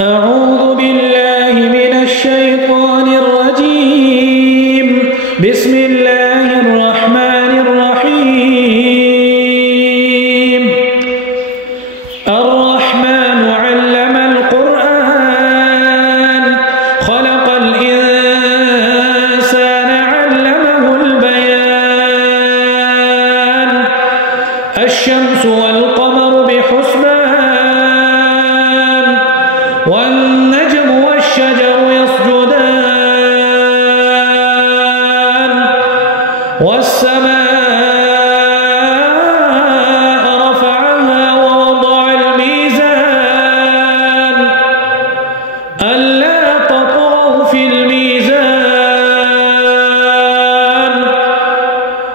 أعوذ بالله من الشيطان الرجيم. بسم الله الرحمن الرحيم. الرحمن علم القرآن خلق الإنسان علمه البيان. الشمس والقمر بحسبان والنجم والشجر يسجدان والسماء رفعها ووضع الميزان ألا تطغوا في الميزان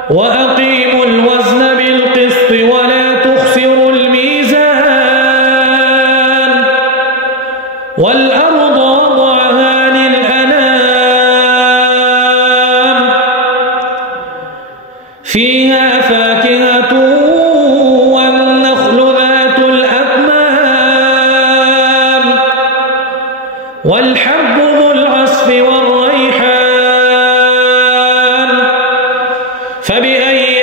وأقيموا الوزن بالقسط ولا تخسروا الميزان والأرض وضعها للأنام فيها فاكهة والنخل ذات الأكمام والحب ذو العصف والريحان فبأي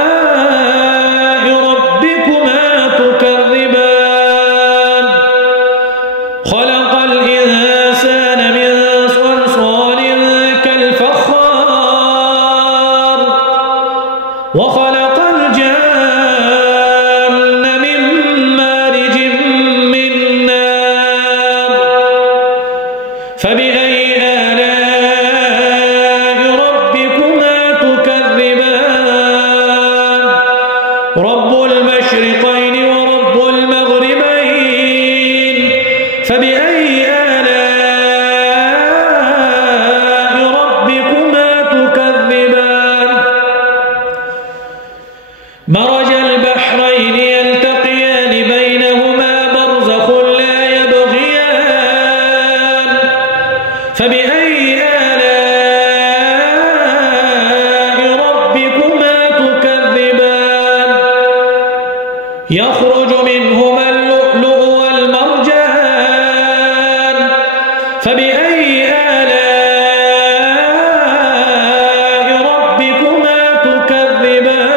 آلاء ربكما تكذبان خلق الإنسان من صلصال كالفخار وخلق الجان من مارج من نار فبأي آلاء ربكما تكذبان رب المشرقين ورب المغربين فبأي آلاء ربكما تكذبان مرج البحرين يلتقيان بينهما برزخ لا يبغيان فبأي آلاء ربكما تكذبان يخرج منهما اللؤلؤ والمرجان فبأي آلاء ربكما تكذبان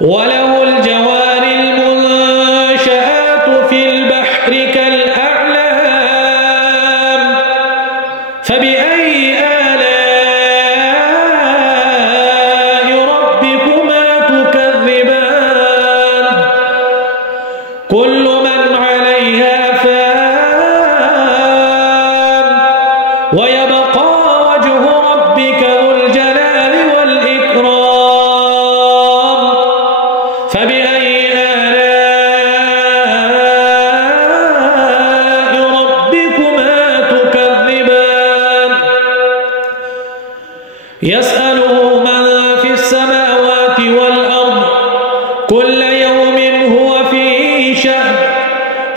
وله الجوار المنشآت في البحر كالأعلام فبأي آلاء ربكما تكذبان كل من عليها فان ويبقى وجه ربك ذو الجلال والإكرام فبأي آلاء ربكما تكذبان يسأله من في السماوات والأرض كل يوم هو في شأن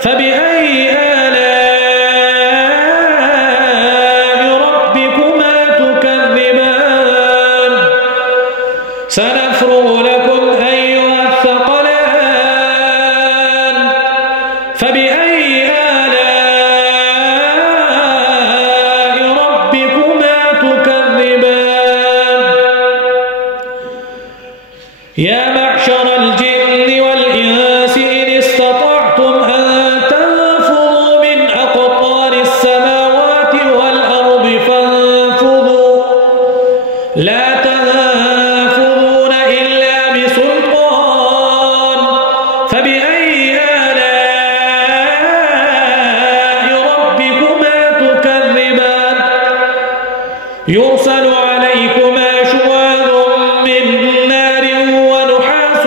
فبأي آلاء ربكما تكذبان سنفرغ لكم أيها الثقلان فبأي آلاء ربكما تكذبان يا معشر الجن والإنس إن استطعتم أن تنفذوا من أقطار السماوات والأرض فانفذوا لا تنفذون إلا بسلطان فبأي آلاء ربكما تكذبان يرسل عليكما شواظ من نار ونحاس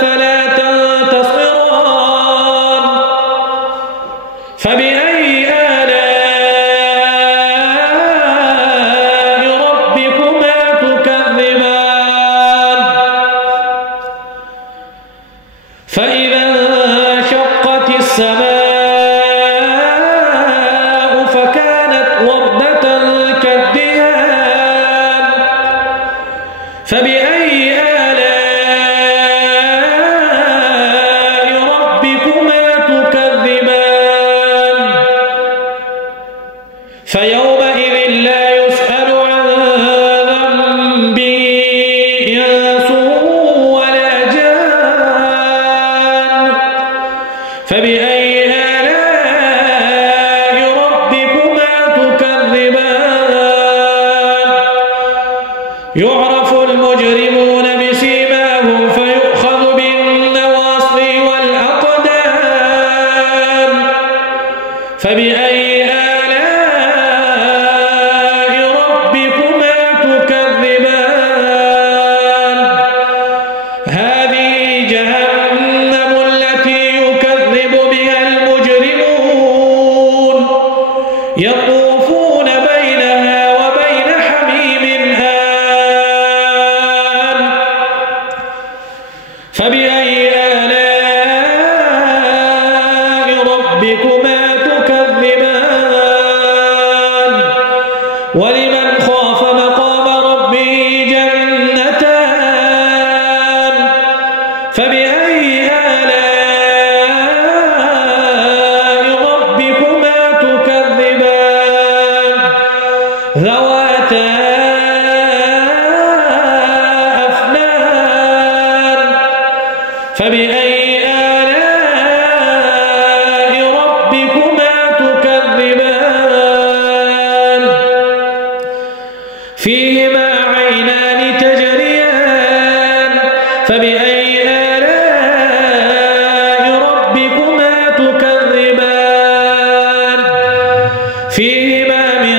فلا تنتصران فبأي آلاء ربكما تكذبان فإذا فبأي آلاء ربكما تكذبان يعرف المجرمون بسيماهم فيؤخذ بالنواصي والأقدام فبأي آلاء ربكما تكذبان هذه جهنم التي يكذب بها المجرمون يطوفون بينها وبين حميم آن فبأي آلاء ربكما تكذبان ولمن خاف مقام ربه جنتان فبأي آلاء ربكما تكذبان ذواتا أفنان فبأي آلاء ربكما تكذبان فيهما عينان تجريان فبأي آلاء ربكما تكذبان فيهما من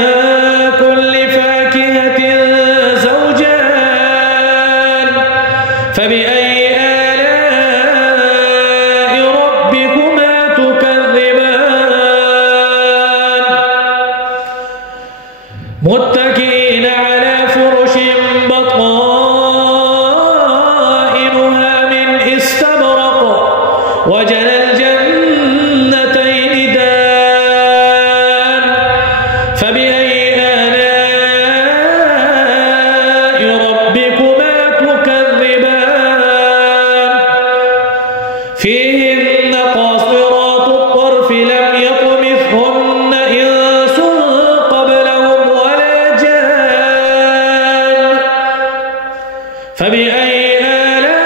كل فاكهة زوجان فبأي آلاء ربكما تكذبان متكئين على فرش بطائنها من استبرق وجنى الجنتين دان فبأي آلاء ربكما تكذبان فيهن قاصرات الطرف لم يطمثهن إنس قبلهم ولا جان فبأي آلاء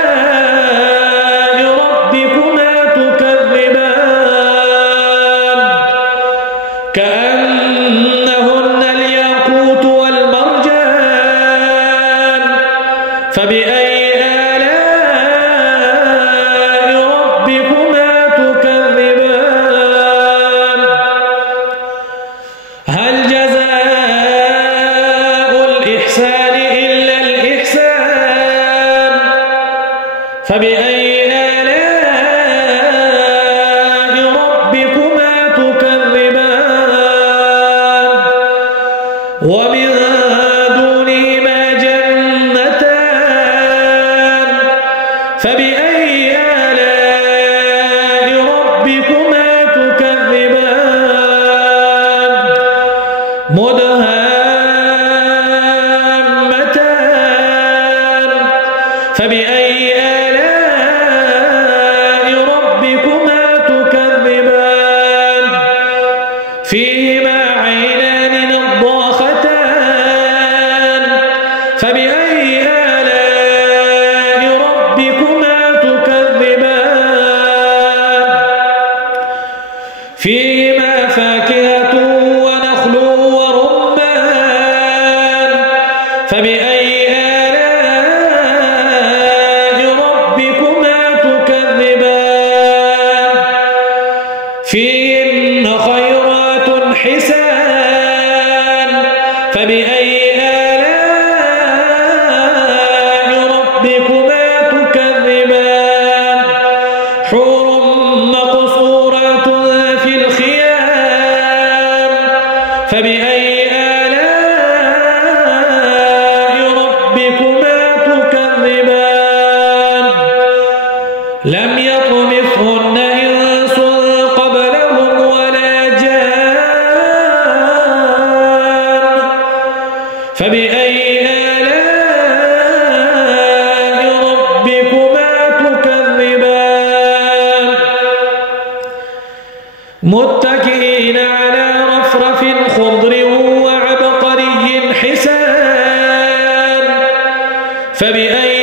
ربكما تكذبان كأنهن الياقوت والمرجان فبأي آلاء ربكما تكذبان هل جزاء الإحسان إلا الإحسان فبأي آلاء ربكما تكذبان ومن دونهما جنتان فبأي آلاء ربكما تكذبان مدهامتان فبأي آلاء ربكما تكذبان فيهما عينان نضاختان فبأي آلاء ربكما تكذبان فيهما فاكهة ونخل ورمان فبأي آلاء ربكما تكذبان فيهن خيرات حسان فبأي آلاء ربكما تكذبان حور مقصورات في الخيام فبأي آلاء ربكما تكذبان لم يطمثهن إنس قبلهم ولا جان فبأي آلاء ربكما تكذبان متكئين على رفرف خضر وعبقري حسان فبأي